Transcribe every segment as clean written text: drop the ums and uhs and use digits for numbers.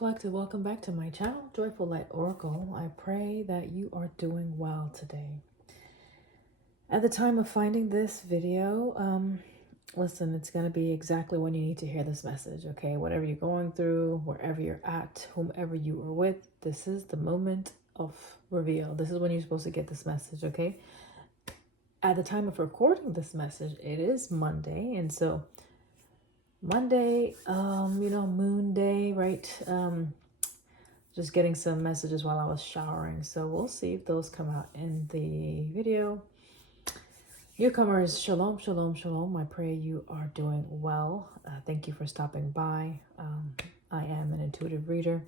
Collective, welcome back to my channel, Joyful Light Oracle. I pray that you are doing well today. At the time of finding this video, listen, it's going to be exactly when you need to hear this message, okay? Whatever you're going through, wherever you're at, whomever you are with, this is the moment of reveal. This is when you're supposed to get this message, okay? At the time of recording this message, it is Monday, and so Monday, moon day, right? Just getting some messages while I was showering. So we'll see if those come out in the video. Newcomers, shalom, shalom, shalom. I pray you are doing well. Thank you for stopping by. I am an intuitive reader.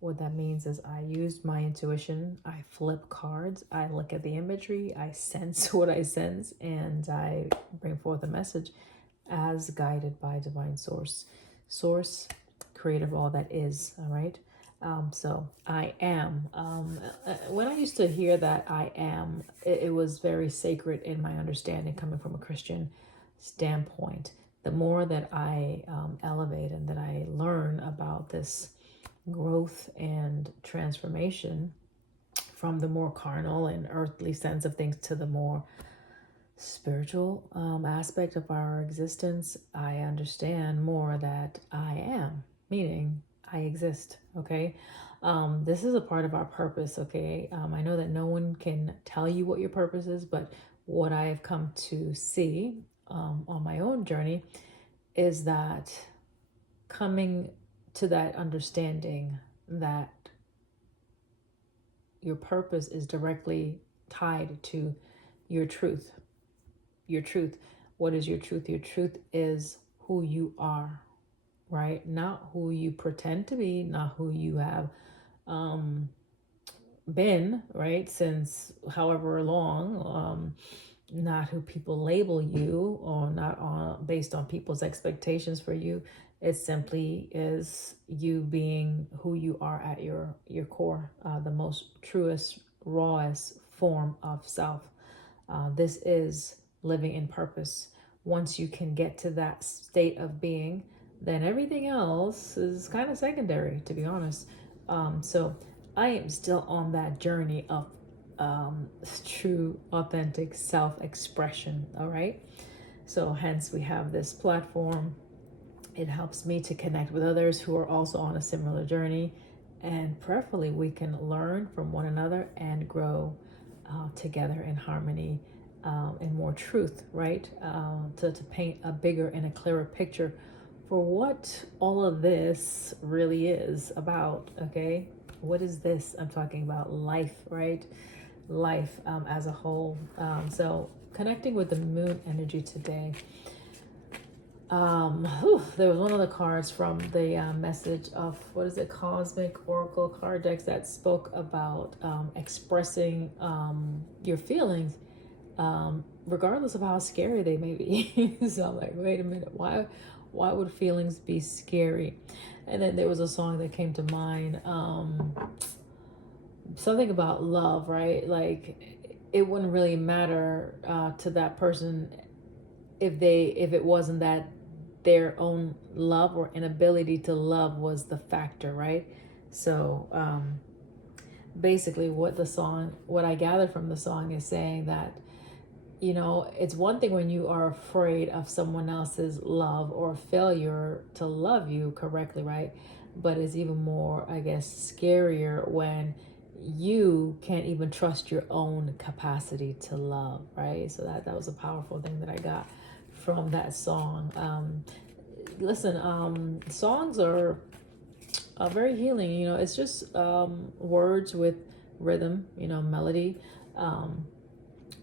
What that means is I use my intuition. I flip cards. I look at the imagery. I sense what I sense, and I bring forth a message as guided by divine source, creator of all that is. All right. So I am, when I used to hear that I am, it was very sacred in my understanding coming from a Christian standpoint. The more that I elevate and that I learn about this growth and transformation from the more carnal and earthly sense of things to the more spiritual aspect of our existence, I understand more that I am, meaning I exist, okay? This is a part of our purpose, okay? I know that no one can tell you what your purpose is, but what I have come to see on my own journey is that coming to that understanding that your purpose is directly tied to your truth. Your truth. What is your truth? Your truth is who you are, right? Not who you pretend to be, not who you have been, right? Since however long, not who people label you, or not based on people's expectations for you. It simply is you being who you are at your core, the most truest, rawest form of self. This is living in purpose. Once you can get to that state of being, then everything else is kind of secondary, to be honest. So I am still on that journey of true, authentic self-expression. All right. So hence we have this platform. It helps me to connect with others who are also on a similar journey, and preferably we can learn from one another and grow together in harmony. And more truth, right? To paint a bigger and a clearer picture for what all of this really is about, okay? What is this? I'm talking about life, right? Life as a whole. So connecting with the moon energy today. There was one of the cards from the message of, what is it, Cosmic Oracle card decks that spoke about expressing your feelings, regardless of how scary they may be. So I'm like, wait a minute, why would feelings be scary? And then there was a song that came to mind, something about love, right? Like it wouldn't really matter to that person if it wasn't that their own love or inability to love was the factor, right? So basically what I gathered from the song is saying that, you know, it's one thing when you are afraid of someone else's love or failure to love you correctly, right? But it's even more, I guess, scarier when you can't even trust your own capacity to love, right? So that was a powerful thing that I got from that song. Listen, songs are very healing. You know, it's just words with rhythm, you know, melody,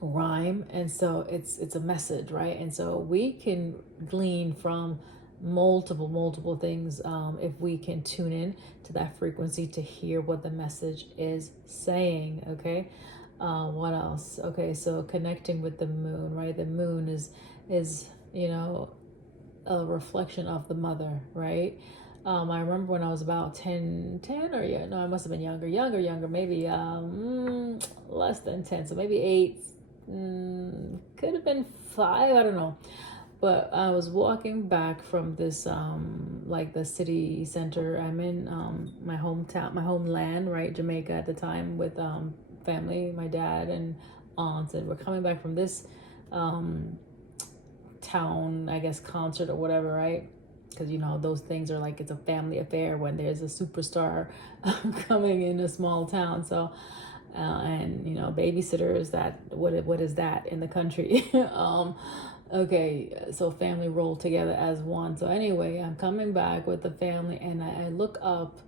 rhyme, and so it's a message, right? And so we can glean from multiple things if we can tune in to that frequency to hear what the message is saying. Okay. What else? Okay, so connecting with the moon, right? The moon is you know, a reflection of the mother, right? I remember when I was about 10 or yeah, no, I must have been younger, maybe less than 10, so maybe 8, could have been 5, I don't know. But I was walking back from this, like the city center. I'm in my hometown, my homeland, right, Jamaica at the time, with family, my dad and aunts, and we're coming back from this town, I guess, concert or whatever, right? Because you know those things are like, it's a family affair when there's a superstar coming in a small town. So and you know, babysitters, that what is that in the country? Okay, so family roll together as one. So anyway, I'm coming back with the family, and I look up,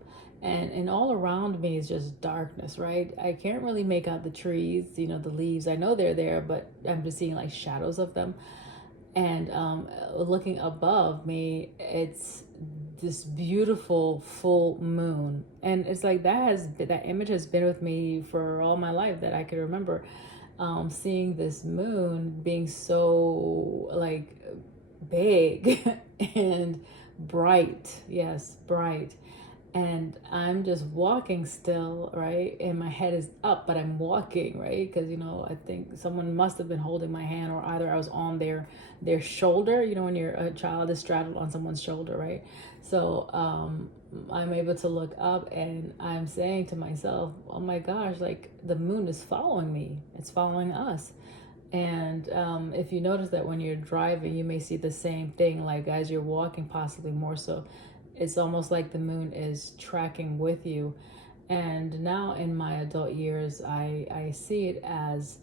and all around me is just darkness, right? I can't really make out the trees, you know, the leaves. I know they're there, but I'm just seeing like shadows of them. And looking above me, it's this beautiful full moon, and it's like that image has been with me for all my life that I can remember. Seeing this moon being so like big and bright, yes, bright. And I'm just walking still, right? And my head is up, but I'm walking, right? Because you know, I think someone must have been holding my hand, or either I was on their shoulder. You know, when a child is straddled on someone's shoulder, right? So I'm able to look up, and I'm saying to myself, "Oh my gosh! Like the moon is following me. It's following us." And if you notice that when you're driving, you may see the same thing, like as you're walking, possibly more so. It's almost like the moon is tracking with you. And now in my adult years, I see it as,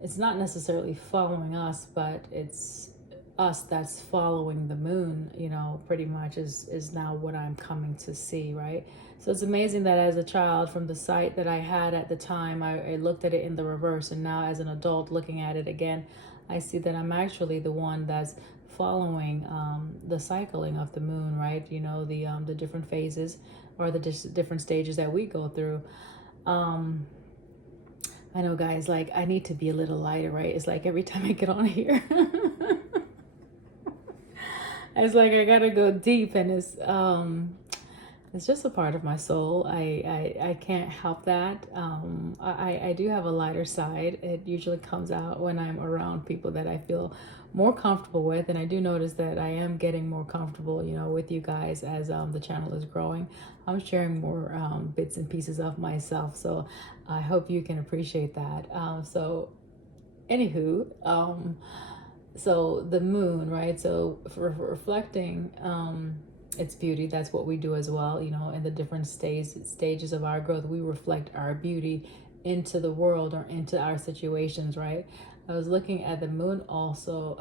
it's not necessarily following us, but it's us that's following the moon, you know, pretty much is now what I'm coming to see, right? So it's amazing that as a child, from the sight that I had at the time, I looked at it in the reverse. And now as an adult looking at it again, I see that I'm actually the one that's following the cycling of the moon, right? You know, the different phases, or the different stages that we go through. I know, guys, like I need to be a little lighter, right? It's like every time I get on here, it's like I gotta go deep, and it's just a part of my soul. I can't help that. I do have a lighter side. It usually comes out when I'm around people that I feel more comfortable with. And I do notice that I am getting more comfortable, you know, with you guys as the channel is growing. I'm sharing more bits and pieces of myself. So I hope you can appreciate that. So anywho, so the moon, right? So for reflecting, its beauty, that's what we do as well. You know, in the different stages of our growth, we reflect our beauty into the world or into our situations, right? I was looking at the moon also,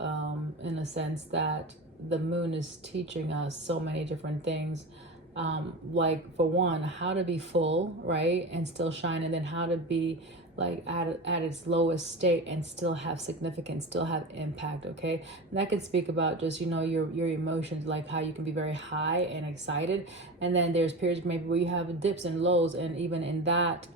in a sense that the moon is teaching us so many different things. Like for one, how to be full, right, and still shine, and then how to be like at its lowest state and still have significance, still have impact. Okay, and that could speak about just, you know, your emotions, like how you can be very high and excited, and then there's periods maybe where you have dips and lows, and even in that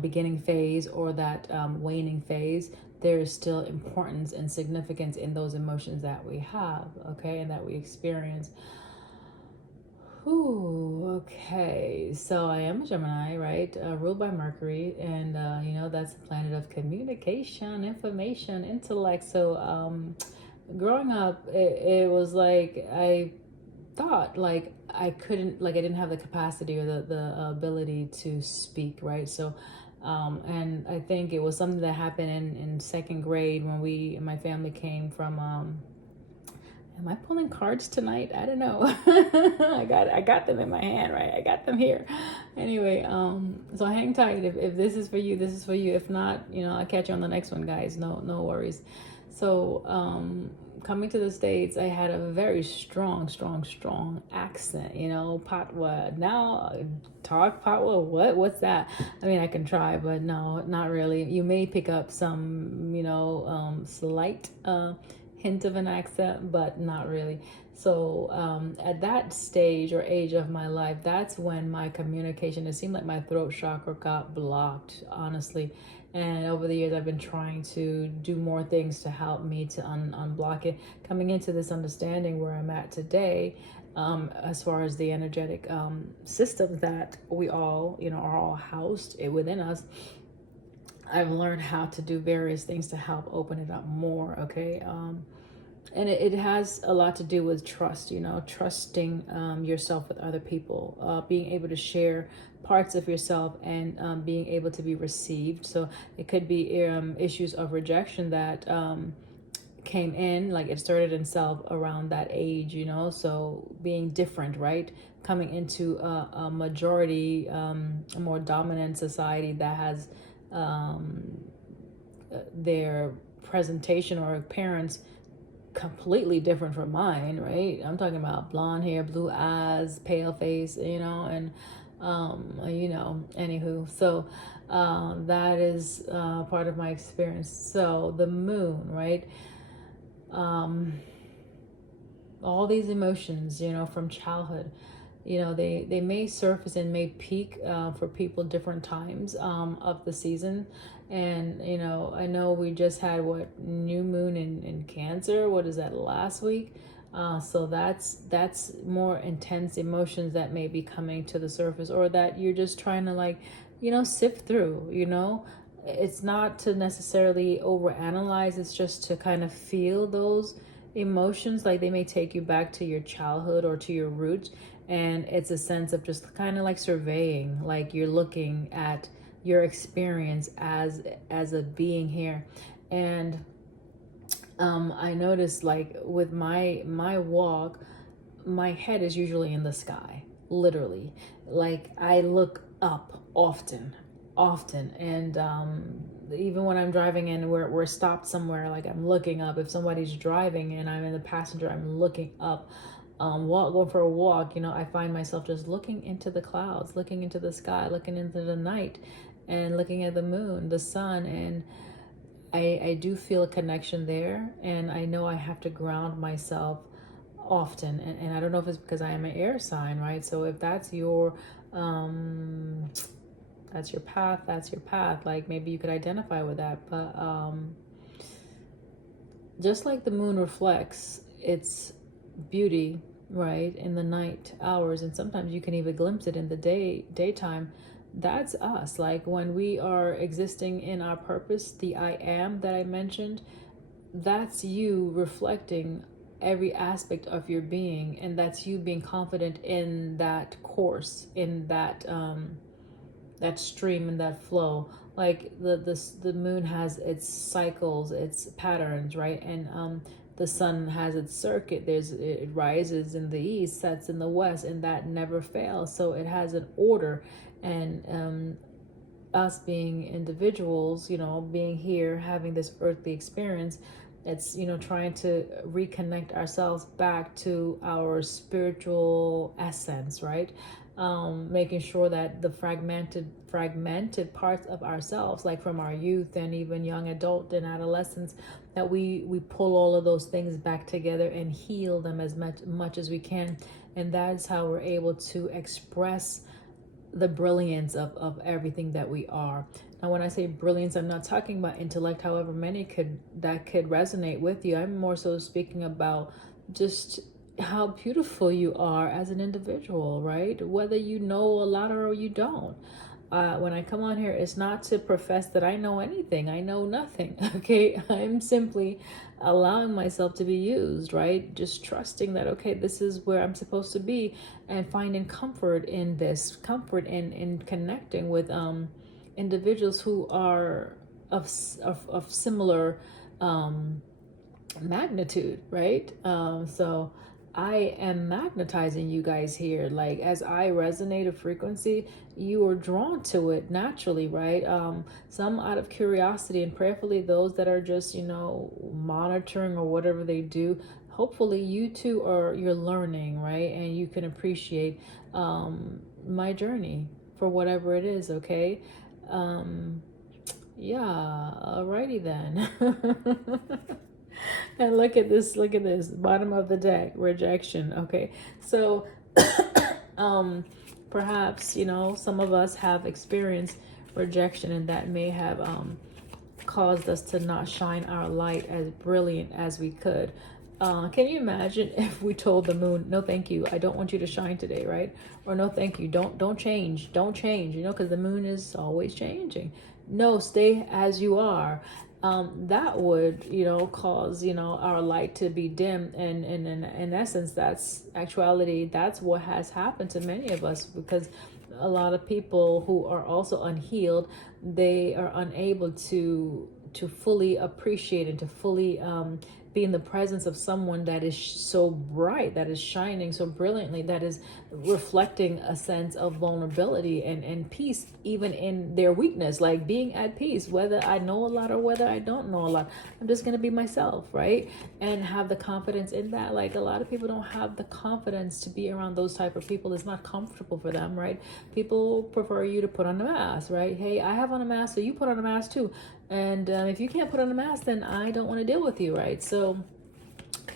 beginning phase, or that waning phase, there is still importance and significance in those emotions that we have, okay, and that we experience. Ooh, okay. So I am a Gemini, right? Ruled by Mercury, and you know, that's the planet of communication, information, intellect. So growing up, it was like I thought like I couldn't, like I didn't have the capacity or the ability to speak, right? So and I think it was something that happened in second grade when my family came from am I pulling cards tonight? I don't know. I got them in my hand, right? I got them here. Anyway, so hang tight. If this is for you, this is for you. If not, you know, I'll catch you on the next one, guys. No worries. So coming to the States, I had a very strong accent, you know, Patwa. Now talk Patwa, what's that? I mean, I can try, but no, not really. You may pick up some, you know, slight hint of an accent, but not really. So at that stage or age of my life, that's when my communication, it seemed like my throat chakra got blocked, honestly. And over the years, I've been trying to do more things to help me to unblock it. Coming into this understanding where I'm at today, as far as the energetic systems that we all, you know, are all housed within us, I've learned how to do various things to help open it up more, okay? and it has a lot to do with trust, you know, trusting yourself with other people, being able to share parts of yourself, and being able to be received. So it could be issues of rejection that came in, like it started in self around that age, you know, so being different, right? Coming into a majority, a more dominant society that has their presentation or appearance completely different from mine, right? I'm talking about blonde hair, blue eyes, pale face, you know, and you know, anywho, so that is part of my experience. So the moon, right? All these emotions, you know, from childhood, you know, they may surface and may peak for people different times of the season. And you know, I know we just had what, new moon in Cancer, what is that, last week? So that's more intense emotions that may be coming to the surface, or that you're just trying to, like, you know, sift through, you know. It's not to necessarily overanalyze, it's just to kind of feel those emotions. Like they may take you back to your childhood or to your roots, and it's a sense of just kind of like surveying, like you're looking at your experience as a being here. And I noticed, like, with my walk, my head is usually in the sky, literally. Like I look up often, and even when I'm driving and we're stopped somewhere, like I'm looking up. If somebody's driving and I'm in the passenger, I'm looking up. Going for a walk, you know, I find myself just looking into the clouds, looking into the sky, looking into the night, and looking at the moon, the sun, and I do feel a connection there. And I know I have to ground myself often, and I don't know if it's because I am an air sign, right? So if that's your path, that's your path. Like maybe you could identify with that. But just like the moon reflects its beauty, right, in the night hours, and sometimes you can even glimpse it in the daytime. That's us. Like when we are existing in our purpose, the I am that I mentioned, that's you reflecting every aspect of your being, and that's you being confident in that course, in that that stream, and that flow. Like the moon has its cycles, its patterns, right? And the sun has its circuit. It rises in the east, sets in the west, and that never fails. So it has an order. And us being individuals, you know, being here, having this earthly experience, it's, you know, trying to reconnect ourselves back to our spiritual essence, right? Making sure that the fragmented parts of ourselves, like from our youth and even young adult and adolescence, that we pull all of those things back together and heal them as much as we can. And that's how we're able to express the brilliance of everything that we are. Now, when I say brilliance, I'm not talking about intellect, however many could resonate with you. I'm more so speaking about just how beautiful you are as an individual, right? Whether you know a lot or you don't. When I come on here, it's not to profess that I know anything. I know nothing, okay? I'm simply allowing myself to be used, right? Just trusting that, okay, this is where I'm supposed to be, and finding comfort in this, comfort in connecting with individuals who are of similar magnitude, right? So I am magnetizing you guys here. Like as I resonate a frequency, you are drawn to it naturally, right? Some out of curiosity, and prayerfully those that are just, you know, monitoring or whatever they do. Hopefully you too you're learning, right? And you can appreciate my journey for whatever it is, okay? Yeah, alrighty then. And look at this, bottom of the deck, rejection. Okay, so perhaps, you know, some of us have experienced rejection, and that may have caused us to not shine our light as brilliant as we could. Can you imagine if we told the moon, no thank you, I don't want you to shine today, right? Or no thank you, don't change, you know, because the moon is always changing. No, stay as you are. that would, cause, our light to be dim. And in essence, that's actuality. That's what has happened to many of us, because a lot of people who are also unhealed, they are unable to fully appreciate and to fully be in the presence of someone that is so bright, that is shining so brilliantly, that is reflecting a sense of vulnerability and peace, even in their weakness, like being at peace, whether I know a lot or whether I don't know a lot. I'm just going to be myself, right? And have the confidence in that. Like, a lot of people don't have the confidence to be around those type of people. It's not comfortable for them, right? People prefer you to put on a mask, right? Hey, I have on a mask, so you put on a mask too. And if you can't put on a mask, then I don't want to deal with you, right? So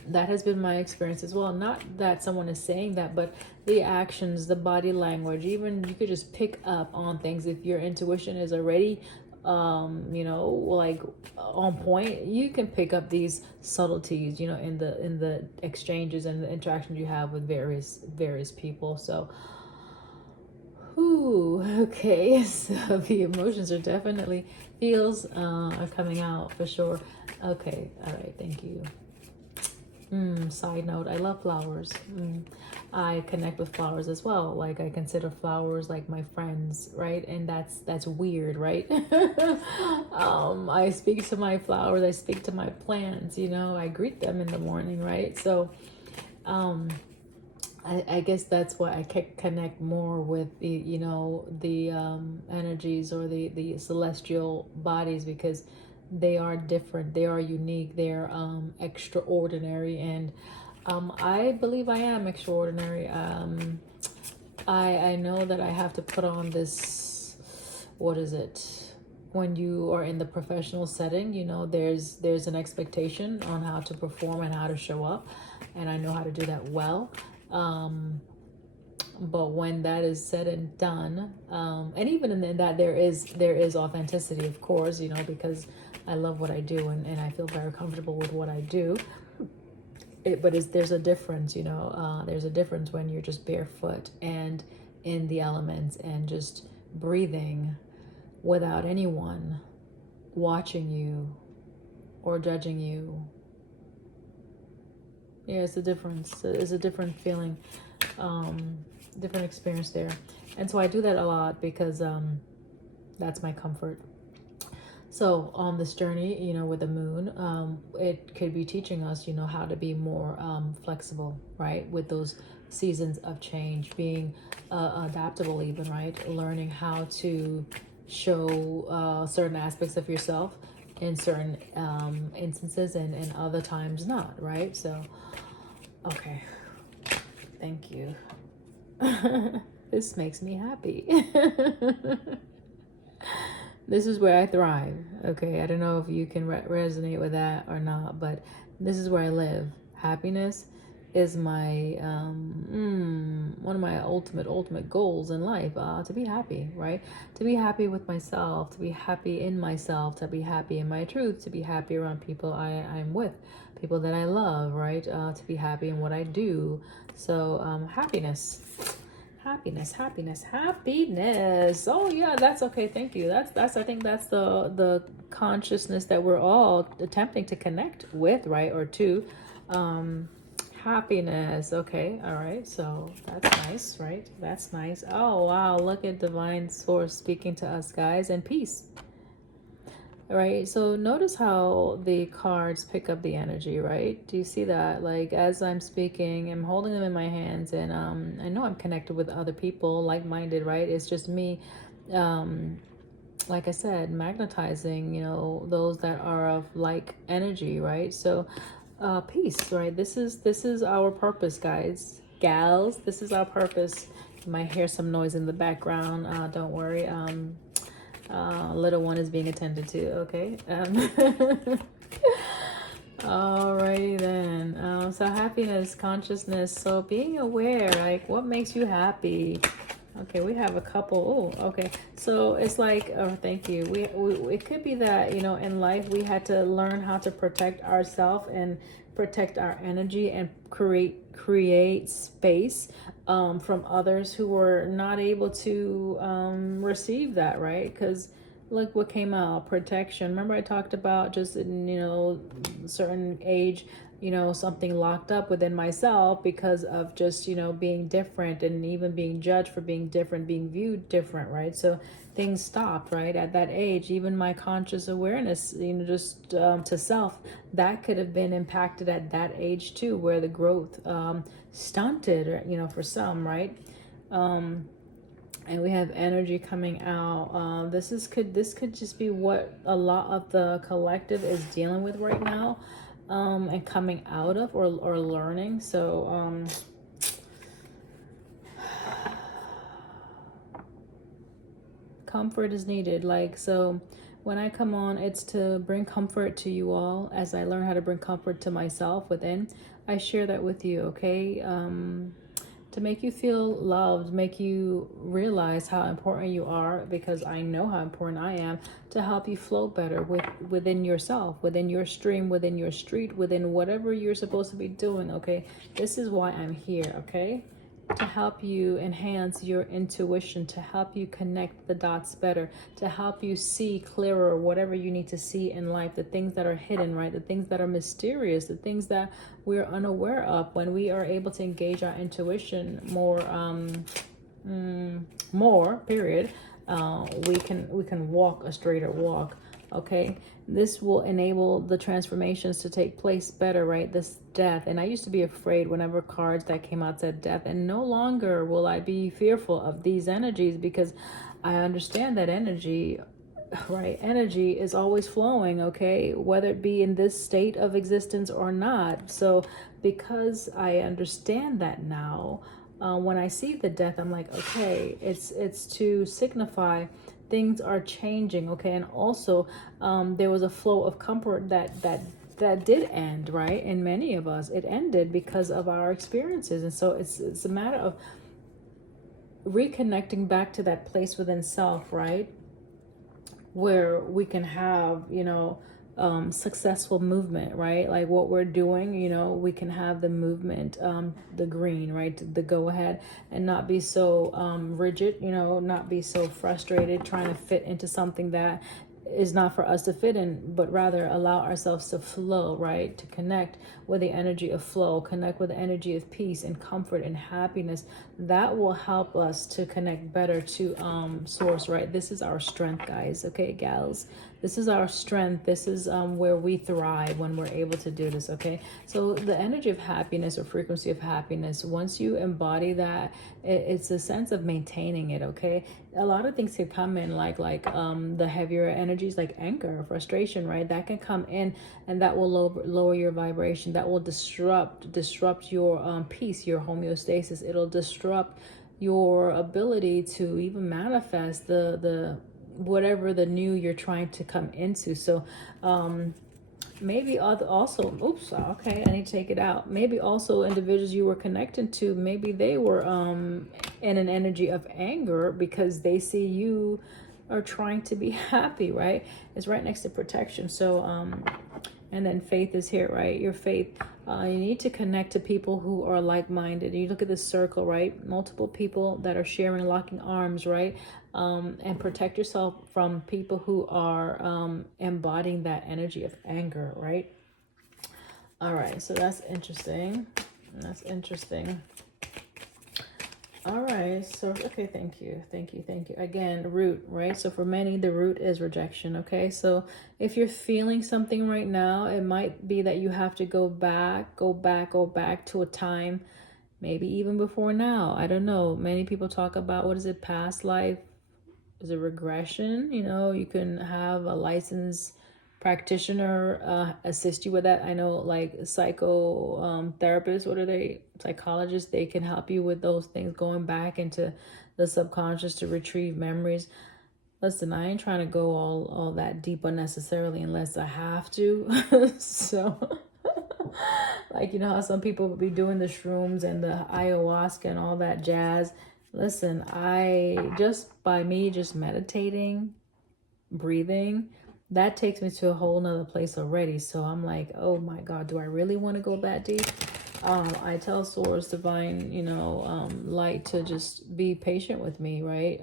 that has been my experience as well. Not that someone is saying that, but the actions, the body language, even you could just pick up on things. If your intuition is already, like on point, you can pick up these subtleties, in the exchanges and the interactions you have with various people. So, okay. So the emotions are definitely, feels are coming out for sure. Okay, all right, thank you. Side note, I love flowers. I connect with flowers as well. Like, I consider flowers like my friends, right? And that's weird, right? I speak to my flowers, I speak to my plants, I greet them in the morning, right? So I guess that's why I can connect more with the energies, or the celestial bodies, because they are different, they are unique, they're extraordinary, and I believe I am extraordinary. I know that I have to put on this, what is it? When you are in the professional setting, there's an expectation on how to perform and how to show up, and I know how to do that well. But when that is said and done, and even in that, there is authenticity, of course, because I love what I do, and I feel very comfortable with what I do. There's a difference, there's a difference when you're just barefoot and in the elements and just breathing without anyone watching you or judging you. Yeah, it's a difference. It's a different feeling, different experience there. And so I do that a lot because that's my comfort. So on this journey, with the moon, it could be teaching us, how to be more flexible, right? With those seasons of change, being adaptable even, right? Learning how to show certain aspects of yourself in certain instances, and other times not, right? So, okay. Thank you. This makes me happy. This is where I thrive. Okay, I don't know if you can resonate with that or not, but this is where I live. Happiness is my one of my ultimate goals in life. To be happy, right? To be happy with myself, to be happy in myself, to be happy in my truth, to be happy around people I'm with, people that I love, right? To be happy in what I do. So happiness. Happiness. Oh yeah, that's okay. Thank you. That's I think that's the consciousness that we're all attempting to connect with, right? Or to happiness. Okay. All right. So that's nice, right? That's nice. Oh wow, look at divine source speaking to us, guys, and peace. Right, so notice how the cards pick up the energy, right? Do you see that? Like, as I'm speaking, I'm holding them in my hands, and I know I'm connected with other people like-minded, right? It's just me, like I said, magnetizing, those that are of like energy, right? So peace, right? This is our purpose, guys, gals. This is our purpose. You might hear some noise in the background. Don't worry. Little one is being attended to. Okay. Alrighty then. So happiness, consciousness. So being aware, like, what makes you happy? Okay, we have a couple. Oh, okay. So it's like, oh, thank you. We it could be that, in life we had to learn how to protect ourselves and protect our energy and create space from others who were not able to receive that, right? Because look what came out. Protection. Remember I talked about just in, you know, certain age, you know, something locked up within myself because of just, you know, being different and even being judged for being different, being viewed different, right? So things stopped, right? At that age, even my conscious awareness, you know, just to self, that could have been impacted at that age too, where the growth stunted, you know, for some, right? And we have energy coming out. This could just be what a lot of the collective is dealing with right now, and coming out of or learning. So comfort is needed. Like, so when I come on, it's to bring comfort to you all as I learn how to bring comfort to myself within. I share that with you, okay? To make you feel loved, make you realize how important you are, because I know how important I am, to help you flow better within yourself, within your stream, within your street, within whatever you're supposed to be doing, okay? This is why I'm here, okay? To help you enhance your intuition, to help you connect the dots better, to help you see clearer whatever you need to see in life, the things that are hidden, right? The things that are mysterious, the things that we're unaware of. When we are able to engage our intuition more, period, we can walk a straighter walk. Okay, this will enable the transformations to take place better, right? This death, and I used to be afraid whenever cards that came out said death, and no longer will I be fearful of these energies, because I understand that energy, right? Energy is always flowing, okay, whether it be in this state of existence or not. So because I understand that now, when I see the death, I'm like, okay, it's to signify things are changing, okay? And also there was a flow of comfort that did end, right? In many of us, it ended because of our experiences. And so it's a matter of reconnecting back to that place within self, right? Where we can have, you know, successful movement, right? Like what we're doing, you know, we can have the movement, the green, right? The go ahead, and not be so rigid, you know, not be so frustrated trying to fit into something that is not for us to fit in, but rather allow ourselves to flow, right? To connect with the energy of flow, connect with the energy of peace and comfort and happiness. That will help us to connect better to source, right? This is our strength, guys. Okay, gals, this is our strength. This is where we thrive when we're able to do this. Okay, so the energy of happiness or frequency of happiness, once you embody that, it's a sense of maintaining it. Okay, a lot of things can come in like the heavier energies like anger, frustration, right? That can come in, and that will lower your vibration. That will disrupt your peace, your homeostasis. It'll disrupt your ability to even manifest the whatever the new you're trying to come into. So maybe also, oops, okay, I need to take it out. Maybe also individuals you were connecting to, maybe they were in an energy of anger because they see you are trying to be happy, right? It's right next to protection. So and then faith is here, right? Your faith. You need to connect to people who are like-minded. You look at this circle, right? Multiple people that are sharing, locking arms, right? And protect yourself from people who are embodying that energy of anger, right? All right, so that's interesting. That's interesting. All right, so, okay, thank you. Again, root, right? So for many, the root is rejection, okay? So if you're feeling something right now, it might be that you have to go back to a time, maybe even before now. I don't know. Many people talk about, what is it, past life? Is it regression? You know, you can have a licensed practitioner assist you with that. I know, like psycho therapists, what are they, psychologists, they can help you with those things, going back into the subconscious to retrieve memories. Listen, I ain't trying to go all that deep unnecessarily unless I have to. So like, you know how some people will be doing the shrooms and the ayahuasca and all that jazz. Listen, I just, by me just meditating, breathing, that takes me to a whole nother place already. So I'm like, oh my God, do I really want to go that deep? I tell Source, Divine, you know, light, to just be patient with me, right?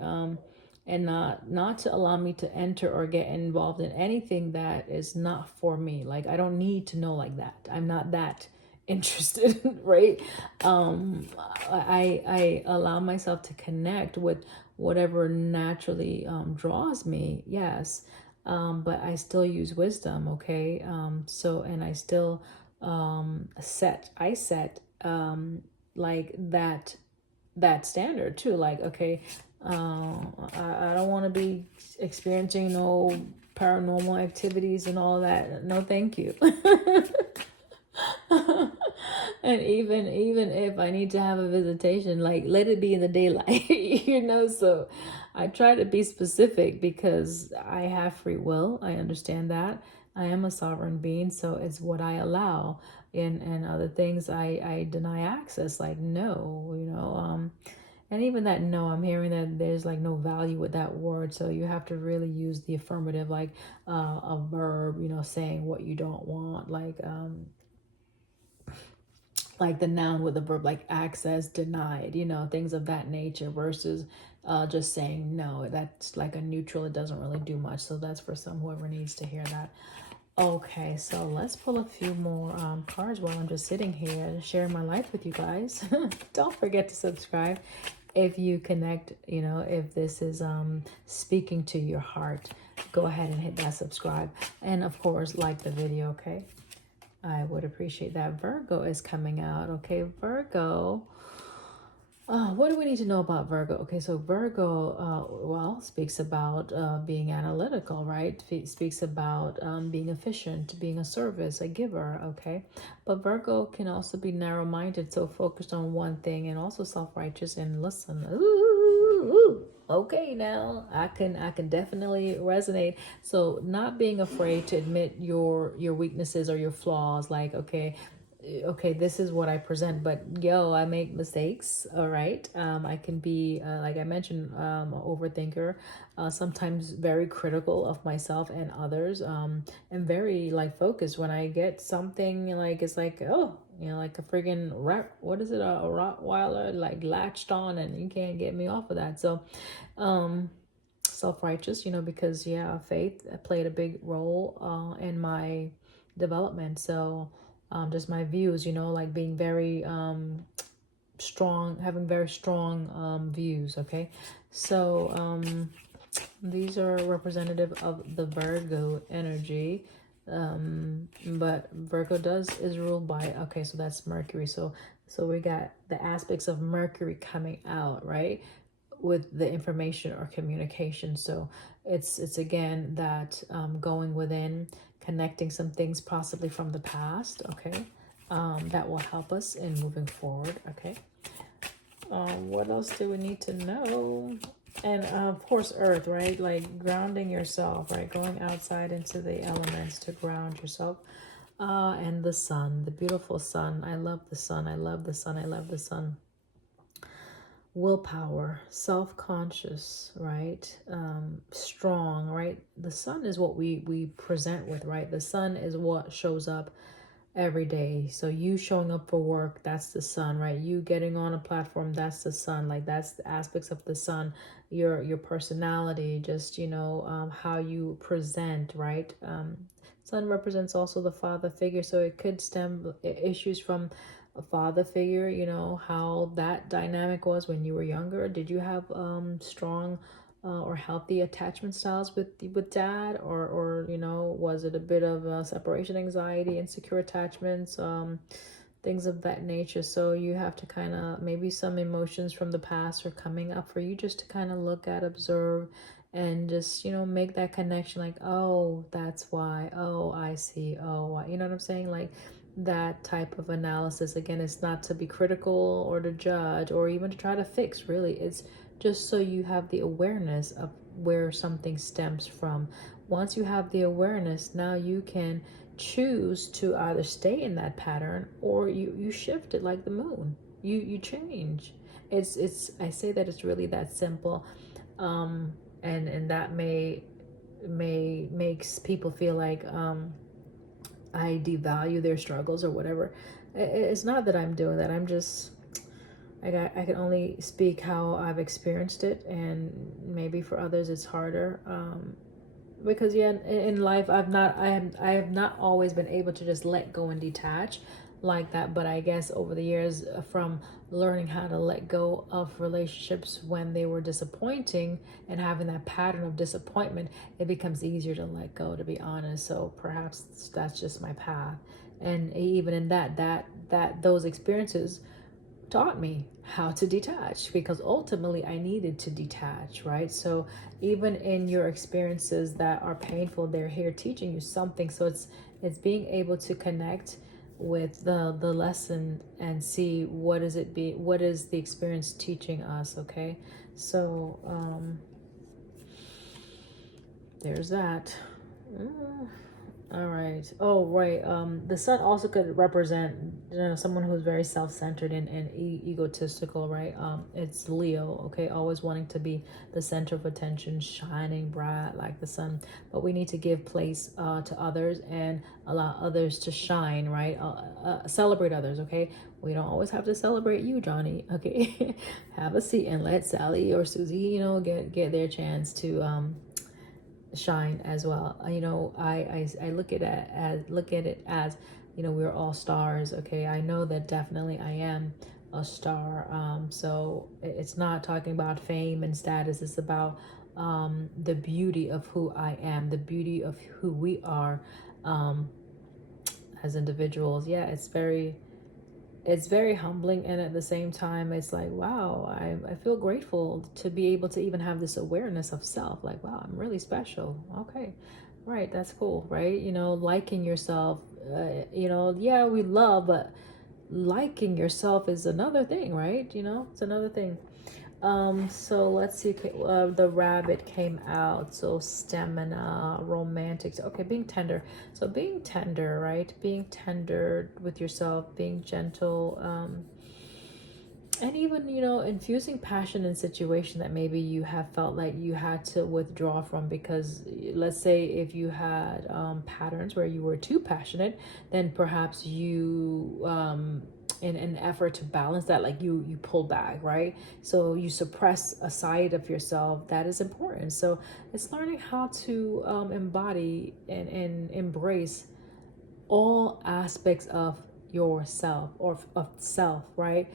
and not to allow me to enter or get involved in anything that is not for me. Like, I don't need to know like that. I'm not that interested, right? I allow myself to connect with whatever naturally draws me, yes. But I still use wisdom, okay? So, and I still set like that standard too. Like, okay, I don't want to be experiencing no paranormal activities and all that. No, thank you. And even if I need to have a visitation, like, let it be in the daylight, so I try to be specific because I have free will. I understand that I am a sovereign being, so it's what I allow, and other things I deny access, like, no, and even that no, I'm hearing that there's like no value with that word. So you have to really use the affirmative, like a verb, saying what you don't want, like the noun with the verb, like access denied, things of that nature, versus just saying no. That's like a neutral. It doesn't really do much. So that's for whoever needs to hear that. Okay, so let's pull a few more cards while I'm just sitting here sharing my life with you guys. Don't forget to subscribe if you connect, if this is speaking to your heart. Go ahead and hit that subscribe. And of course, like the video, okay? I would appreciate that. Virgo is coming out. Okay, Virgo. What do we need to know about Virgo? Okay, so Virgo, speaks about being analytical, right? Speaks about being efficient, being a service, a giver, okay? But Virgo can also be narrow-minded, so focused on one thing, and also self-righteous. And listen, ooh, okay, now I can definitely resonate. So not being afraid to admit your weaknesses or your flaws, like, okay, this is what I present, but I make mistakes. All right. I can be, like I mentioned, an overthinker, sometimes very critical of myself and others, and very like focused when I get something, like, it's like, oh, like a friggin' rat, what is it? A Rottweiler, like, latched on, and you can't get me off of that. So, self-righteous, because faith played a big role, in my development. So, just my views, like being very strong, having very strong views, okay? So these are representative of the Virgo energy, but Virgo is ruled by, okay, so that's Mercury. So we got the aspects of Mercury coming out, right, with the information or communication. So it's again that going within, connecting some things possibly from the past, okay, that will help us in moving forward, okay. What else do we need to know? And of course, earth, right? Like grounding yourself, right? Going outside into the elements to ground yourself. And the sun, the beautiful sun. I love the sun. I love the sun. I love the sun. Willpower, self-conscious, right? Strong, right? The sun is what we present with, right? The sun is what shows up every day. So you showing up for work, that's the sun, right? You getting on a platform, that's the sun. Like, that's the aspects of the sun. Your personality, just how you present, right? Sun represents also the father figure, so it could stem issues from a father figure, how that dynamic was when you were younger. Did you have strong or healthy attachment styles with dad, or was it a bit of separation anxiety, insecure attachments, things of that nature? So you have to kind of, maybe some emotions from the past are coming up for you, just to kind of look at, observe, and just make that connection, like, oh, that's why, oh, I see, oh, you know what I'm saying, like that type of analysis. Again, it's not to be critical or to judge or even to try to fix, really. It's just so you have the awareness of where something stems from. Once you have the awareness, now you can choose to either stay in that pattern, or you shift it, like the moon. You change. It's I say that it's really that simple. And that may makes people feel like I devalue their struggles or whatever. It's not that I'm doing that. I'm just I can only speak how I've experienced it, and maybe for others it's harder. Because yeah, in life I have not always been able to just let go and detach like that. But I guess over the years, from learning how to let go of relationships when they were disappointing and having that pattern of disappointment, it becomes easier to let go, to be honest. So perhaps that's just my path. And even in that those experiences taught me how to detach, because ultimately I needed to detach, right? So even in your experiences that are painful, they're here teaching you something. So it's being able to connect with the lesson and see what is the experience teaching us. Okay, so there's that. All right. Oh, right. The sun also could represent, someone who's very self-centered and egotistical, right? It's Leo, okay? Always wanting to be the center of attention, shining bright like the sun. But we need to give place to others and allow others to shine, right? Celebrate others, okay? We don't always have to celebrate you, Johnny, okay? Have a seat and let Sally or Susie, get their chance to shine as well. I look at it as, we're all stars. Okay, I know that definitely I am a star. So it's not talking about fame and status. It's about the beauty of who I am, the beauty of who we are as individuals. Yeah, it's very humbling, and at the same time it's like, wow, I feel grateful to be able to even have this awareness of self, like, wow, I'm really special. Okay, right, that's cool, right? Liking yourself, yeah, we love, but liking yourself is another thing, right? It's another thing. So let's see. Okay, the rabbit came out. So stamina, romantic. Okay, being tender. So being tender, right? Being tender with yourself, being gentle, and even, infusing passion in situation that maybe you have felt like you had to withdraw from, because let's say if you had patterns where you were too passionate, then perhaps you in an effort to balance that, like you pull back, right? So you suppress a side of yourself that is important. So it's learning how to embody and embrace all aspects of yourself, or of self, right?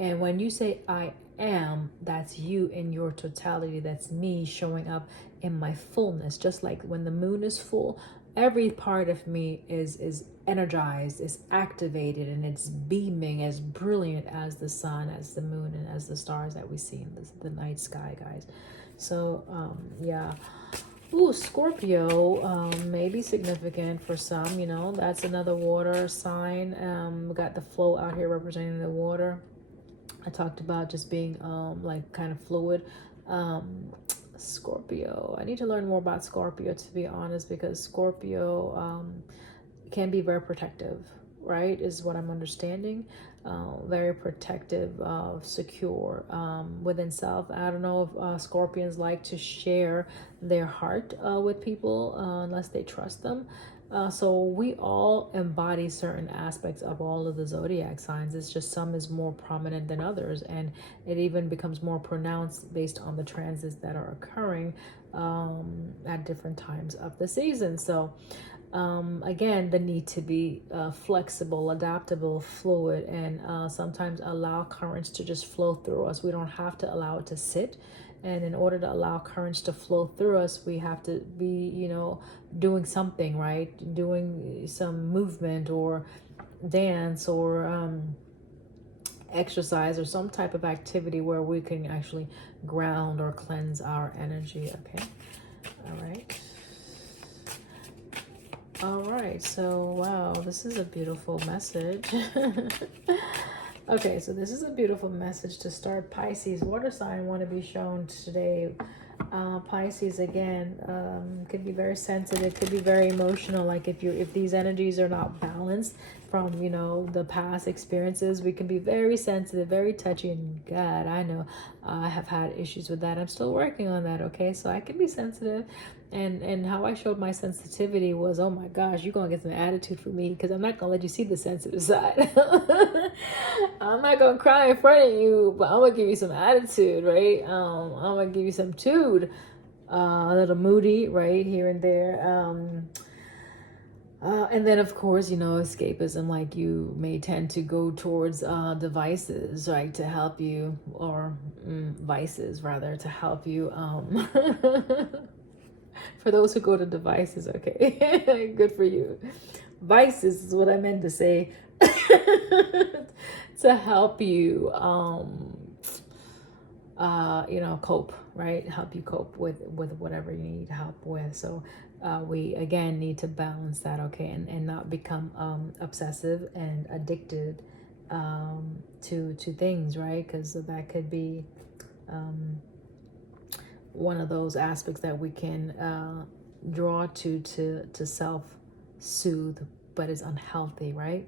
And when you say I am, that's you in your totality. That's me showing up in my fullness. Just like when the moon is full, every part of me is energized, is activated, and it's beaming as brilliant as the sun, as the moon, and as the stars that we see in the night sky, guys. So yeah. Ooh, Scorpio, may be significant for some, that's another water sign. We got the flow out here representing the water. I talked about just being like kind of fluid. Scorpio, I need to learn more about Scorpio, to be honest, because Scorpio can be very protective, right, is what I'm understanding. Very protective, secure within self. I don't know if Scorpions like to share their heart with people unless they trust them. So we all embody certain aspects of all of the zodiac signs. It's just some is more prominent than others, and it even becomes more pronounced based on the transits that are occurring at different times of the season. So again, the need to be flexible, adaptable, fluid, and sometimes allow currents to just flow through us. We don't have to allow it to sit. And in order to allow currents to flow through us, we have to be, doing something, right? Doing some movement or dance or exercise or some type of activity where we can actually ground or cleanse our energy. Okay. All right. All right, so wow, this is a beautiful message. Okay, so this is a beautiful message to start. Pisces, water sign, want to be shown today Pisces again could be very sensitive, could be very emotional. Like if these energies are not balanced from, you know, the past experiences, we can be very sensitive, very touchy. And God, I know I have had issues with that. I'm still working on that. Okay, so I can be sensitive, and how I showed my sensitivity was, oh my gosh, you're gonna get some attitude from me, because I'm not gonna let you see the sensitive side. I'm not gonna cry in front of you, but I'm gonna give you some attitude, right? I'm gonna give you some tude, a little moody, right, here and there. And then, of course, you know, escapism, like you may tend to go towards devices, right, to help you, or vices, rather, to help you. For those who go to devices, okay, good for you. Vices is what I meant to say. To help you, you know, cope, right? Help you cope with whatever you need help with. So we again need to balance that, okay, and not become obsessive and addicted to things, right? Because that could be one of those aspects that we can draw to self-soothe, but is unhealthy, right?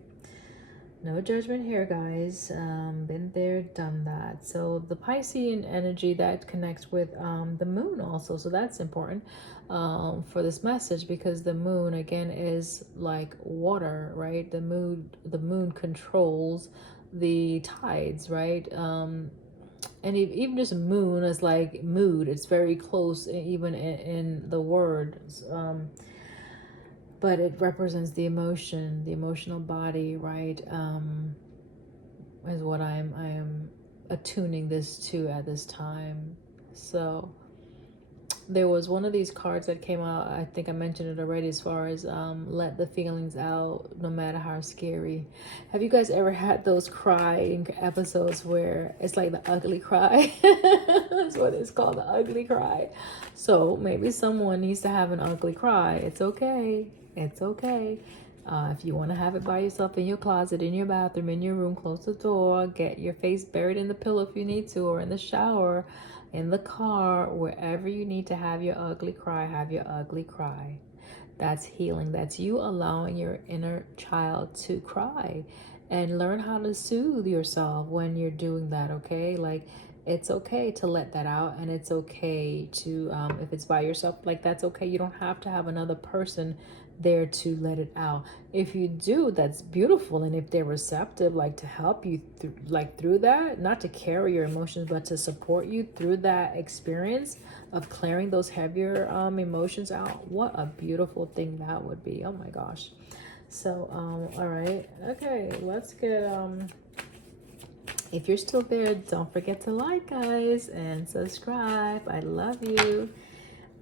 No judgment here, guys. Been there, done that. So the Piscean energy that connects with the moon also. So that's important for this message, because the moon again is like water, right? The moon controls the tides, right? And even just moon is like mood. It's very close, even in the words. But it represents the emotion, the emotional body, right? Is what I am attuning this to at this time. So there was one of these cards that came out, I think I mentioned it already, as far as let the feelings out, no matter how scary. Have you guys ever had those crying episodes where it's like the ugly cry? That's what it's called, the ugly cry. So maybe someone needs to have an ugly cry. It's okay. It's okay. If you want to have it by yourself in your closet, in your bathroom, in your room, close the door, get your face buried in the pillow if you need to, or in the shower, in the car, wherever you need to have your ugly cry, have your ugly cry. That's healing. That's you allowing your inner child to cry, and learn how to soothe yourself when you're doing that, okay? Like, it's okay to let that out, and it's okay to, if it's by yourself, like, that's okay. You don't have to have another person there to let it out. If you do, that's beautiful. And if they're receptive, like to help you through that, not to carry your emotions, but to support you through that experience of clearing those heavier emotions out, what a beautiful thing that would be. Oh my gosh. So all right, okay, let's get if you're still there, don't forget to like, guys, and subscribe. I love you.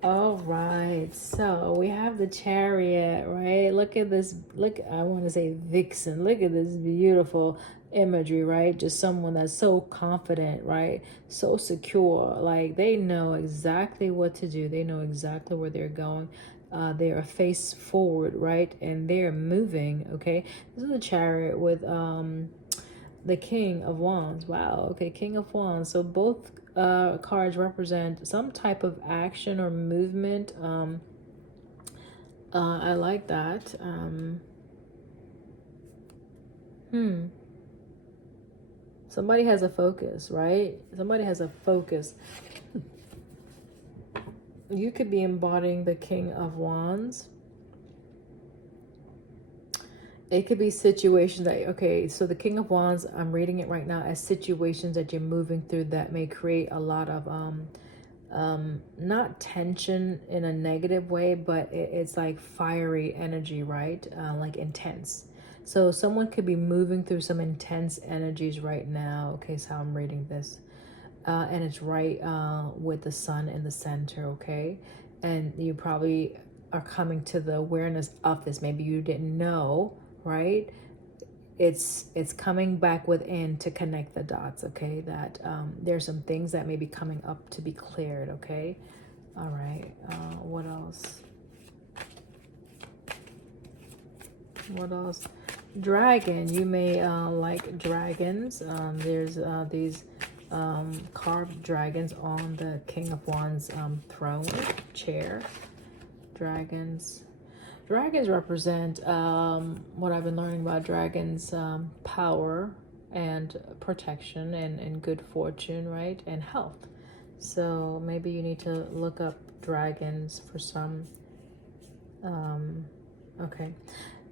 All right, so we have the Chariot, right? Look at this. Look, I want to say vixen. Look at this beautiful imagery, right? Just someone that's so confident, right? So secure. Like, they know exactly what to do. They know exactly where they're going. They are face forward, right? And they're moving, okay? This is the Chariot with the King of Wands. Wow. Okay, King of Wands. So both cards represent some type of action or movement. I like that. Somebody has a focus, right? Somebody has a focus. You could be embodying the King of Wands. It could be situations that, okay, so the King of Wands, I'm reading it right now as situations that you're moving through that may create a lot of, not tension in a negative way, but it's like fiery energy, right? Like intense. So someone could be moving through some intense energies right now. Okay, so I'm reading this. And it's right with the sun in the center, okay? And you probably are coming to the awareness of this. Maybe you didn't know, right? It's coming back within to connect the dots, okay? That there's some things that may be coming up to be cleared, okay? All right, what else? What else? Dragon, you may like dragons. There's these carved dragons on the King of Wands throne chair. Dragons represent what I've been learning about dragons, power and protection and good fortune, right? And health. So maybe you need to look up dragons for some. Okay.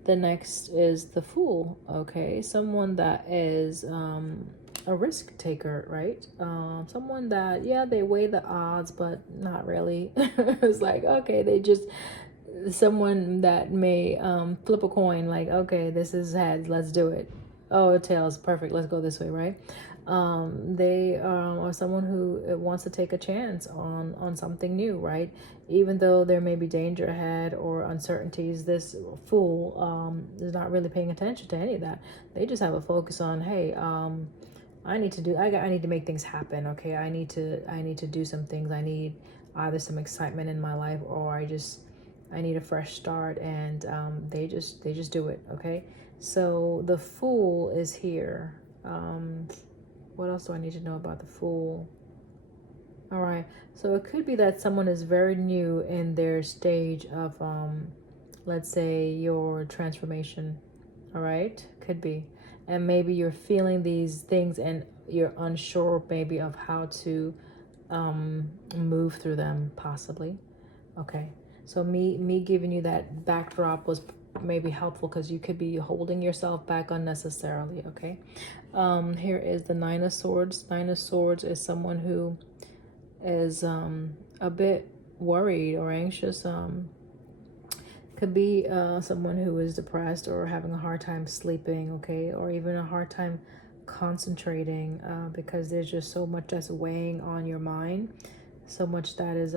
The next is the Fool. Okay. Someone that is a risk taker, right? Someone that, yeah, they weigh the odds, but not really. It's like, okay, they just, someone that may flip a coin, like, okay, this is heads, let's do it. Oh, tails, perfect, let's go this way, right? They are someone who wants to take a chance on something new, right? Even though there may be danger ahead or uncertainties, this Fool is not really paying attention to any of that. They just have a focus on, hey, I need to make things happen. Okay, I need to do some things. I need either some excitement in my life, or I need a fresh start, and they just do it. Okay, so the Fool is here. What else do I need to know about the Fool? All right, so it could be that someone is very new in their stage of let's say your transformation. All right, could be, and maybe you're feeling these things and you're unsure maybe of how to move through them, possibly. Okay, so me giving you that backdrop was maybe helpful, because you could be holding yourself back unnecessarily. Okay, here is the Nine of Swords. Nine of Swords is someone who is a bit worried or anxious. Could be someone who is depressed or having a hard time sleeping, okay, or even a hard time concentrating, because there's just so much that's weighing on your mind, so much that is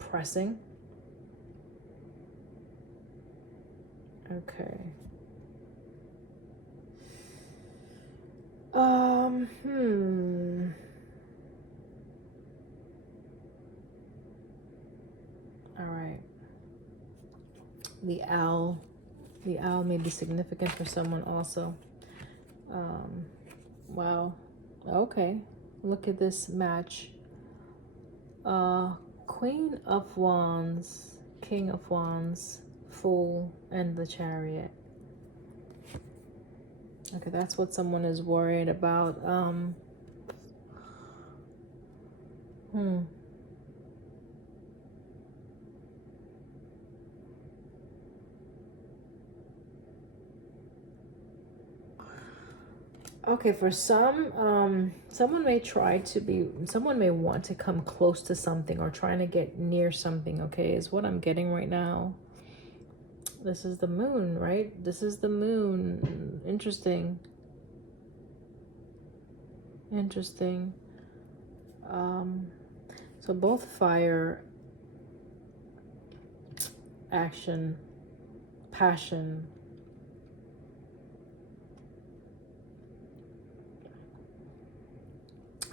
pressing. Okay. All right. The owl may be significant for someone also. Wow. Okay. Look at this match. Queen of Wands, King of Wands, Fool, and the Chariot. Okay, that's what someone is worried about. Okay, for some, someone may want to come close to something or trying to get near something, okay, is what I'm getting right now. This is the Moon, right? This is the Moon. Interesting. So both fire, action, passion.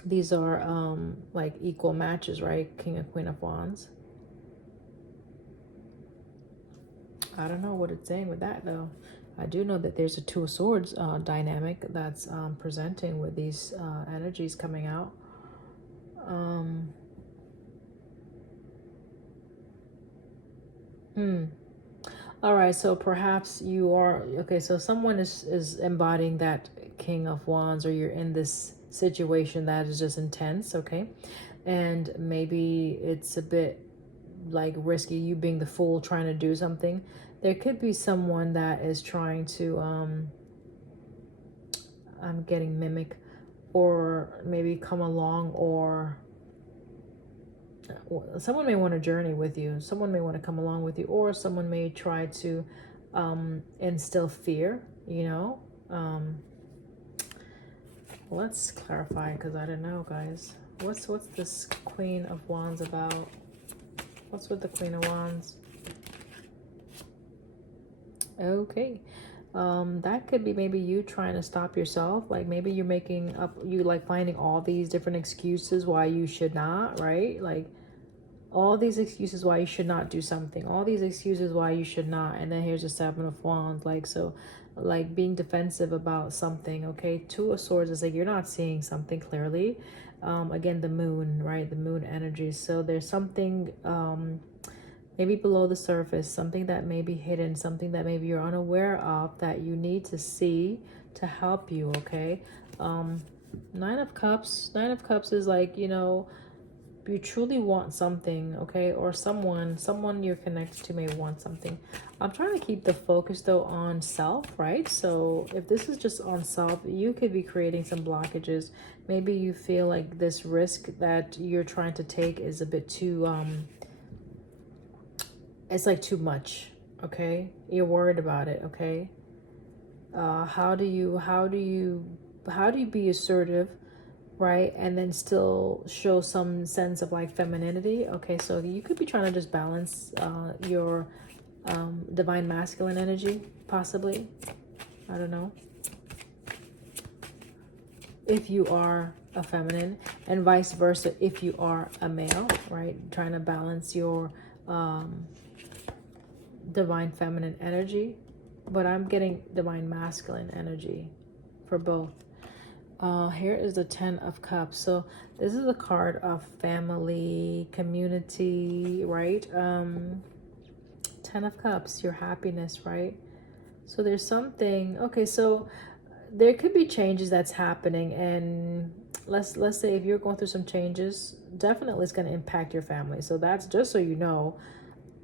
These are like equal matches, right? King and Queen of Wands. I don't know what it's saying with that, though. I do know that there's a Two of Swords dynamic that's presenting with these energies coming out. All right, so perhaps you are, okay, so someone is embodying that King of Wands, or you're in this situation that is just intense, okay? And maybe it's a bit like risky, you being the Fool trying to do something. There could be someone that is trying to I'm getting mimic, or maybe come along, or someone may want to journey with you, someone may want to come along with you, or someone may try to instill fear, you know. Let's clarify, because I don't know, guys. What's this Queen of Wands about? What's with the Queen of Wands? Okay. That could be maybe you trying to stop yourself. Like maybe you're like finding all these different excuses why you should not, right? Like All these excuses why you should not do something, all these excuses why you should not. And then here's the 7 of Wands, like, so like being defensive about something. Okay, 2 of Swords is like you're not seeing something clearly. Again, the moon, right? The moon energy. So there's something maybe below the surface, something that may be hidden, something that maybe you're unaware of that you need to see to help you. Okay, 9 of Cups. 9 of Cups is like, you know, you truly want something, okay? Or someone you're connected to may want something. I'm trying to keep the focus though on self, right? So if this is just on self, you could be creating some blockages. Maybe you feel like this risk that you're trying to take is a bit too it's like too much, okay? You're worried about it, okay? How do you be assertive, right, and then still show some sense of like femininity? Okay, so you could be trying to just balance your divine masculine energy, possibly. I don't know, if you are a feminine, and vice versa if you are a male, right? Trying to balance your divine feminine energy, but I'm getting divine masculine energy for both. Here is the 10 of Cups. So this is a card of family, community, right? 10 of Cups, your happiness, right? So there's something, okay, so there could be changes that's happening, and let's say if you're going through some changes, definitely it's going to impact your family. So that's just so you know,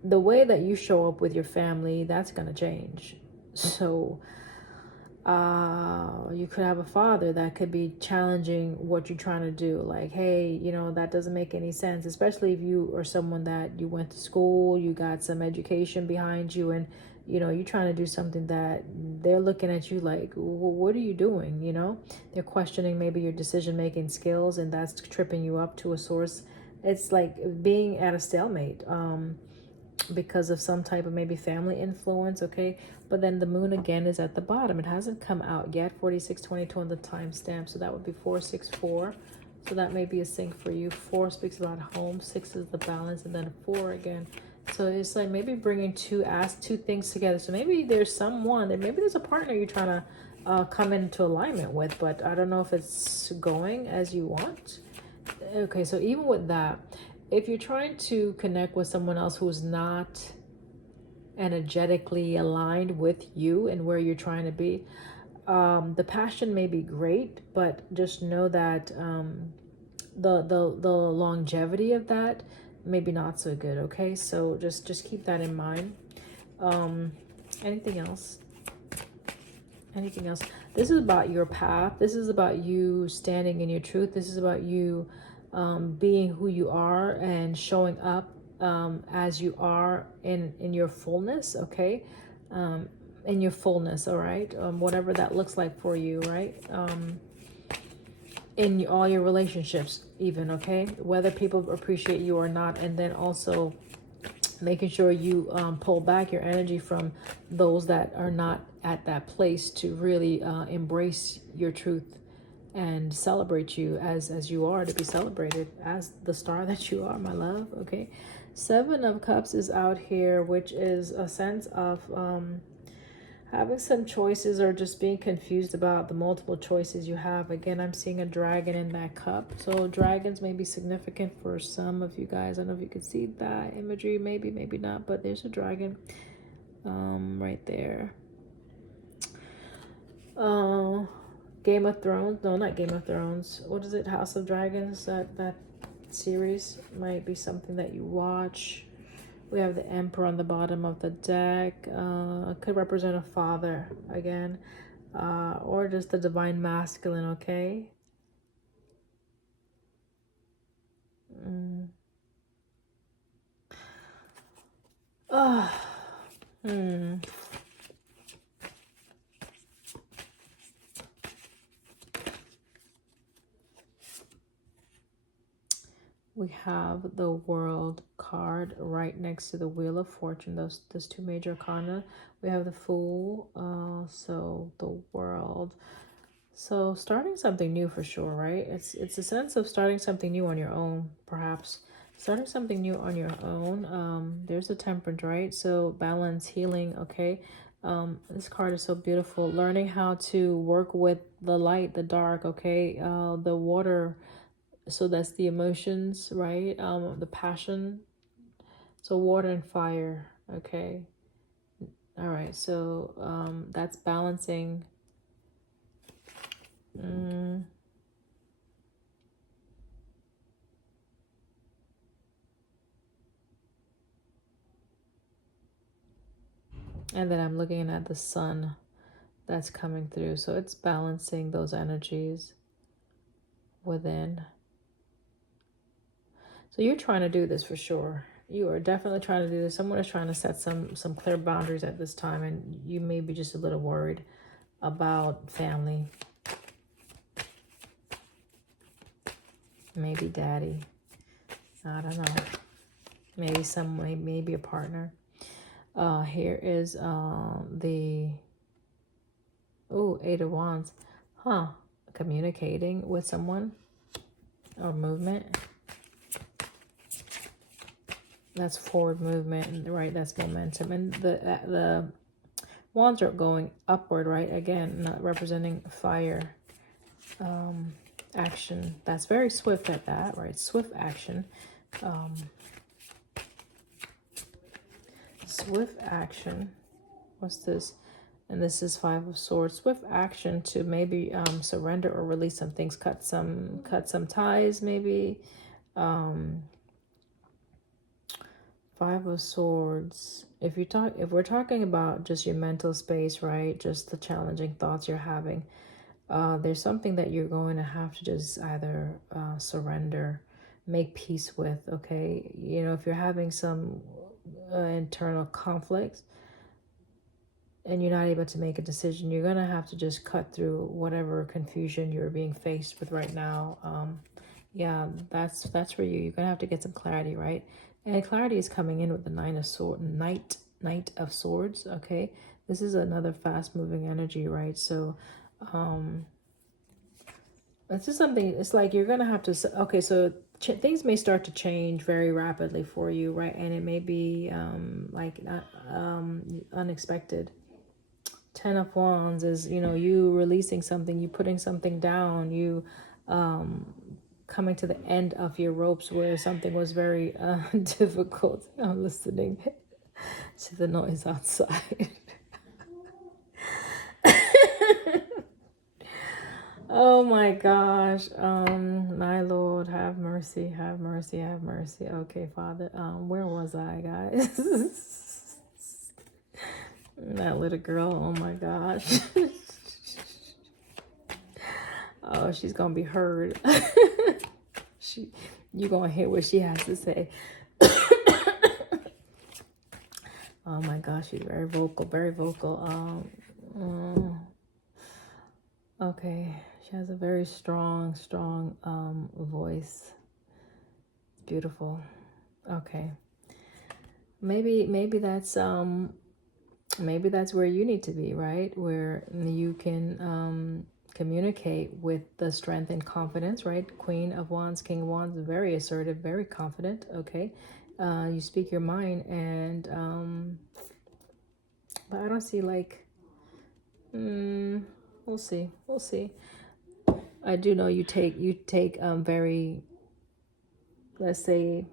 the way that you show up with your family, that's going to change. So you could have a father that could be challenging what you're trying to do, like, hey, you know, that doesn't make any sense, especially if you are someone that you went to school, you got some education behind you, and you know you're trying to do something that they're looking at you like, what are you doing? You know, they're questioning maybe your decision making skills, and that's tripping you up to a source. It's like being at a stalemate because of some type of maybe family influence, okay? But then the moon again is at the bottom. It hasn't come out yet. 4622 on the timestamp, so that would be 464. So that may be a sync for you. 4 speaks about home, 6 is the balance, and then 4 again. So it's like maybe bringing two things together. So maybe there's someone, maybe there's a partner you're trying to come into alignment with, but I don't know if it's going as you want. Okay, so even with that, if you're trying to connect with someone else who's not energetically aligned with you and where you're trying to be, the passion may be great, but just know that the longevity of that maybe not so good. Okay, so just keep that in mind. Anything else? Anything else? This is about your path. This is about you standing in your truth. This is about you being who you are and showing up as you are in your fullness, okay? In your fullness, all right? Whatever that looks like for you, right? In all your relationships even, okay? Whether people appreciate you or not, and then also making sure you pull back your energy from those that are not at that place to really embrace your truth and celebrate you as you are to be celebrated, as the star that you are, my love. Okay, 7 of Cups is out here, which is a sense of having some choices or just being confused about the multiple choices you have. Again, I'm seeing a dragon in that cup, so dragons may be significant for some of you guys. I don't know if you could see that imagery, maybe not, but there's a dragon right there. Game of Thrones, no, not Game of Thrones, what is it, House of Dragons, that series might be something that you watch. We have the Emperor on the bottom of the deck. Could represent a father again, or just the divine masculine, okay? We have the World card right next to the Wheel of Fortune. Those two major arcana. We have the Fool, so the World. So starting something new for sure, right? It's a sense of starting something new on your own, perhaps. Starting something new on your own. There's a temperance, right? So balance, healing, okay? This card is so beautiful. Learning how to work with the light, the dark, okay? The water, so that's the emotions, right? The passion. So water and fire, okay? All right, so that's balancing. And then I'm looking at the sun that's coming through. So it's balancing those energies within. So you're trying to do this for sure. You are definitely trying to do this. Someone is trying to set some clear boundaries at this time, and you may be just a little worried about family. Maybe daddy. I don't know. Maybe someone, maybe a partner. Here is the Eight of Wands. Communicating with someone or movement. That's forward movement, right? That's momentum. And the wands are going upward, right? Again, not representing fire. Action. That's very swift at that, right? Swift action. Swift action. What's this? And this is Five of Swords. Swift action to maybe surrender or release some things, cut some ties, maybe. Five of Swords. If we're talking about just your mental space, right? Just the challenging thoughts you're having. There's something that you're going to have to just either surrender, make peace with, okay? You know, if you're having some internal conflicts and you're not able to make a decision, you're going to have to just cut through whatever confusion you're being faced with right now. Yeah, that's for you. You're going to have to get some clarity, right? And clarity is coming in with the Knight of Swords, okay? This is another fast-moving energy, right? So, it's just something, it's like you're going to have to, okay, so things may start to change very rapidly for you, right? And it may be unexpected. Ten of Wands is, you know, you releasing something, you putting something down, you coming to the end of your ropes where something was very difficult. I'm listening to the noise outside. Oh my gosh. My Lord, have mercy, have mercy, have mercy. Okay, Father. Where was I, guys? That little girl, oh my gosh. Oh, she's gonna be heard. You're gonna hear what she has to say. Oh my gosh, she's very vocal, very vocal. Okay, she has a very strong voice. It's beautiful. Okay, maybe that's where you need to be, right? Where you can communicate with the strength and confidence, right? Queen of Wands, King of Wands, very assertive, very confident. Okay, you speak your mind, and but I don't see like. We'll see. I do know you take very, let's say,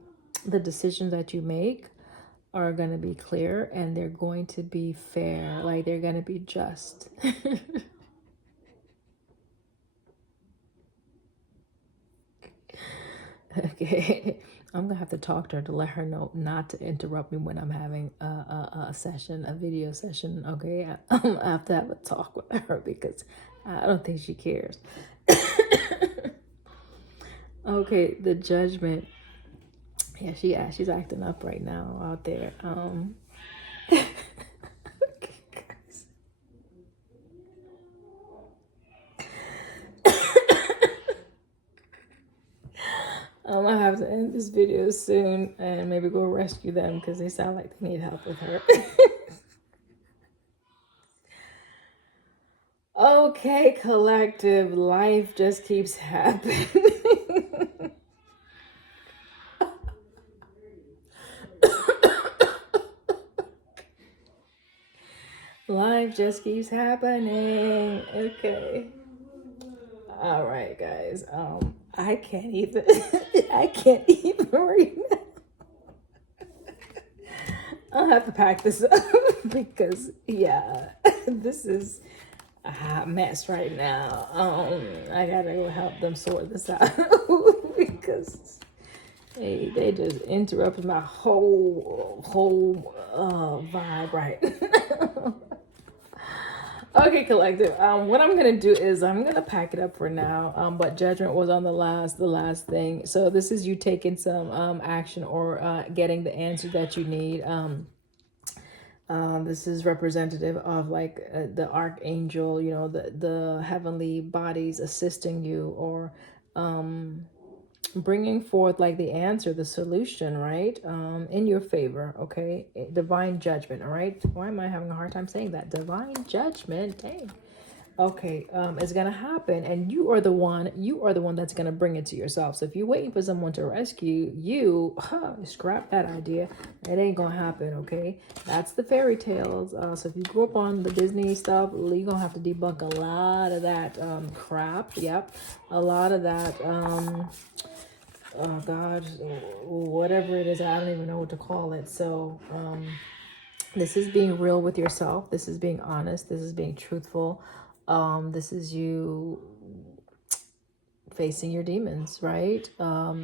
the decisions that you make are going to be clear and they're going to be fair, like they're going to be just. Okay, I'm gonna have to talk to her to let her know not to interrupt me when I'm having a session, a video session. Okay, I have to have a talk with her because I don't think she cares. Okay, the Judgment. Yeah, she's acting up right now out there. I have to end this video soon and maybe go rescue them because they sound like they need help with her. Okay, collective, life just keeps happening. Life just keeps happening. Okay. All right, guys. I can't even. I can't even read. I'll have to pack this up because yeah, this is a hot mess right now. I gotta go help them sort this out because they just interrupted my whole vibe right now. Okay, collective. What I'm gonna do is I'm gonna pack it up for now. But judgment was on the last thing. So this is you taking some action or getting the answer that you need. This is representative of like the archangel, you know, the heavenly bodies assisting you or bringing forth like the answer, the solution, right? In your favor, okay? Divine judgment, all right? Why am I having a hard time saying that? Divine judgment, dang. Okay, it's gonna happen, and you are the one that's gonna bring it to yourself. So if you're waiting for someone to rescue you, scrap that idea. It ain't gonna happen, okay? That's the fairy tales. So if you grew up on the Disney stuff, you're gonna have to debunk a lot of that crap. Yep, a lot of that. Oh God, whatever it is, I don't even know what to call it. So this is being real with yourself. This is being honest. This is being truthful. This is you facing your demons, right?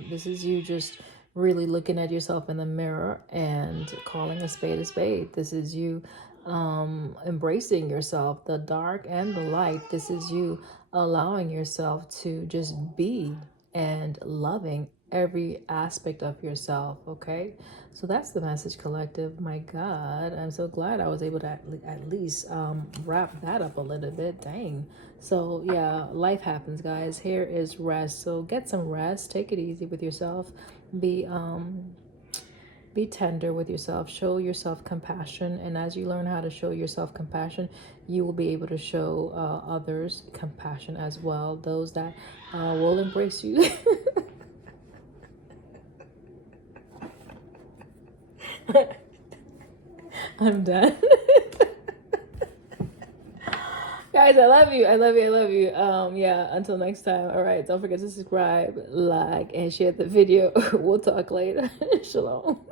This is you just really looking at yourself in the mirror and calling a spade a spade. This is you embracing yourself, the dark and the light. This is you allowing yourself to just be and loving every aspect of yourself. Okay, so that's the message, collective. My God, I'm so glad I was able to at least wrap that up a little bit. Dang. So yeah, life happens, guys. Here is rest, so get some rest, take it easy with yourself, be tender with yourself, show yourself compassion, and as you learn how to show yourself compassion, you will be able to show others compassion as well, those that will embrace you. I'm done. Guys, I love you. I love you. I love you. Yeah, until next time. All right, don't forget to subscribe, like, and share the video. We'll talk later. Shalom.